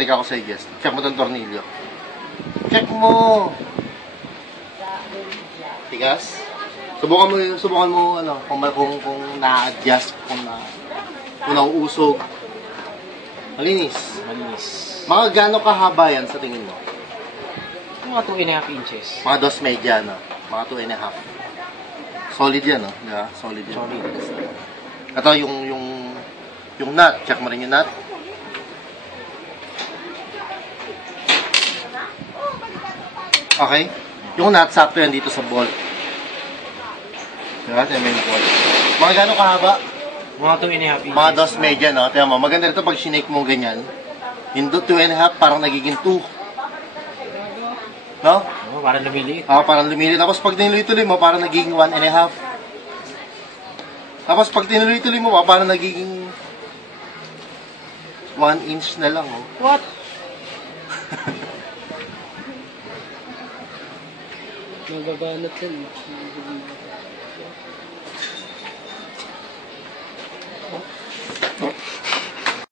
trick ako sa guest. Check mo tong tornilyo. Check mo! Tigas? Subukan mo ano, kung na-adjust, kung nauusog. Malinis. Malinis. Mga gaano kahaba yan sa tingin mo? Mga 2.5 inches. Mga 2 media, no? Mga 2.5. Solid yan, no? Diba? Solid yan. Solid. Ito, yung nut. Check mo rin yung nut. Okay? Yung nut, sakto yan dito sa bolt. Diba? Ito yung main bolt. Mga gano'ng kahaba? Mga 2.5 inches. Mga 2 media, no? Tingnan mo, maganda rito pag sinake mo ganyan. Yung 2.5 parang nagiging 2. No? Oo, parang lumiliit. Parang lumiliit. Tapos pag tinuloy-tuloy mo, parang nagiging 1.5. Tapos pag tinuloy-tuloy mo, parang nagiging 1 inch na lang, oh. What? Nagabanat yan.